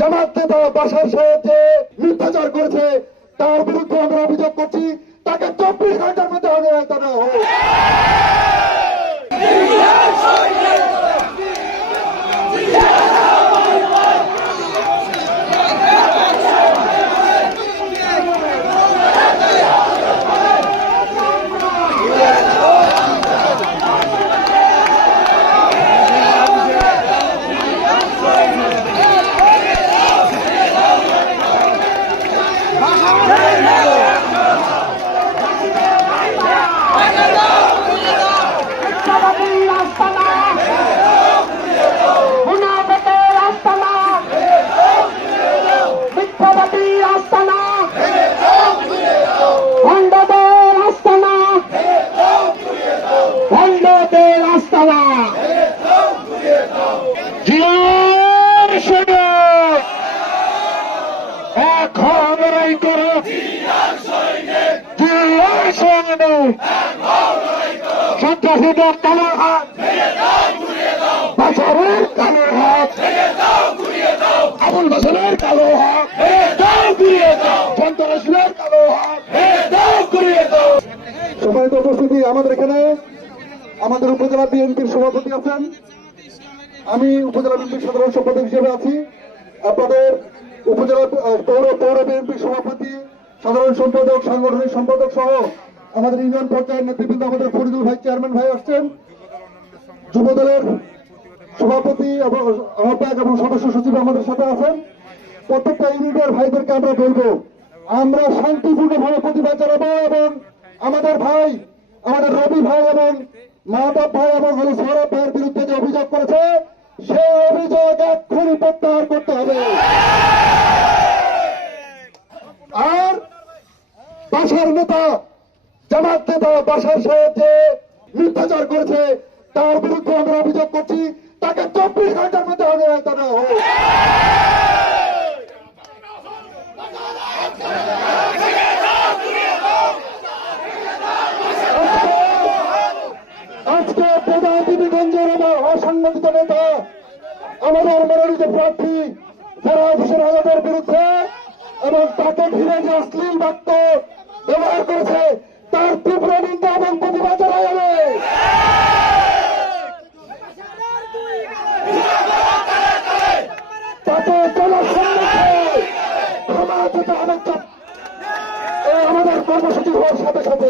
জামাত নেতা বাসার সাহেব যে মিথ্যাচার করেছে, তার বিরুদ্ধে আমরা অভিযোগ করছি, তাকে চব্বিশ ঘণ্টার মধ্যে তারা হোক সন্ত্রাসীদের উপস্থিতি, আমাদের এখানে আমাদের উপজেলা বিএনপির সভাপতি আছেন। আমি উপজেলা বিএনপির সাধারণ সম্পাদক হিসেবে আছি। আপনাদের উপজেলা পৌর পৌর বিএনপির সভাপতি, সাধারণ সম্পাদক, সাংগঠনিক সম্পাদক সহ আমাদের ইউনিয়ন পর্যায়ের নেতৃবৃন্দ, আমাদের ফরিদুল ভাই চেয়ারম্যান ভাই আসছেন। যুবদলের সভাপতি এবং আহ্বায়ক এবং সদস্য সচিব আমাদের সাথে আছেন। প্রত্যেকটা ইউনিয়নের ভাইদেরকে আমরা বলব, আমরা শান্তিপূর্ণভাবে প্রতিবাদ জানাব এবং আমাদের ভাই, আমাদের রবি ভাই এবং মাধব ভাই এবং হলো সৌরভ ভাইয়ের বিরুদ্ধে যে অভিযোগ করেছে, সেই অভিযোগ এক্ষুনি প্রত্যাহার করতে হবে। আর বাসার নেতা জামাত নেতা বাসার সাহেব যে মিথ্যাচার করেছে, তার বিরুদ্ধে আমরা অভিযোগ করছি, তাকে চব্বিশ ঘণ্টার মধ্যে তারা হোক আজকে প্রধানগঞ্জের আমার অসংগঠিত নেতা, আমাদের মনোনীত প্রার্থী ফেরাজ হোসেন আজাদের বিরুদ্ধে এবং তাকে ঘিরে যে অশ্লীল বাক্য ব্যবহার করেছে তার তীব্র নিন্দা এবং প্রতিবাদ জানাই যাবে তাতে জনসম্মুখে এই আমাদের কর্মসূচি হওয়ার সাথে সাথে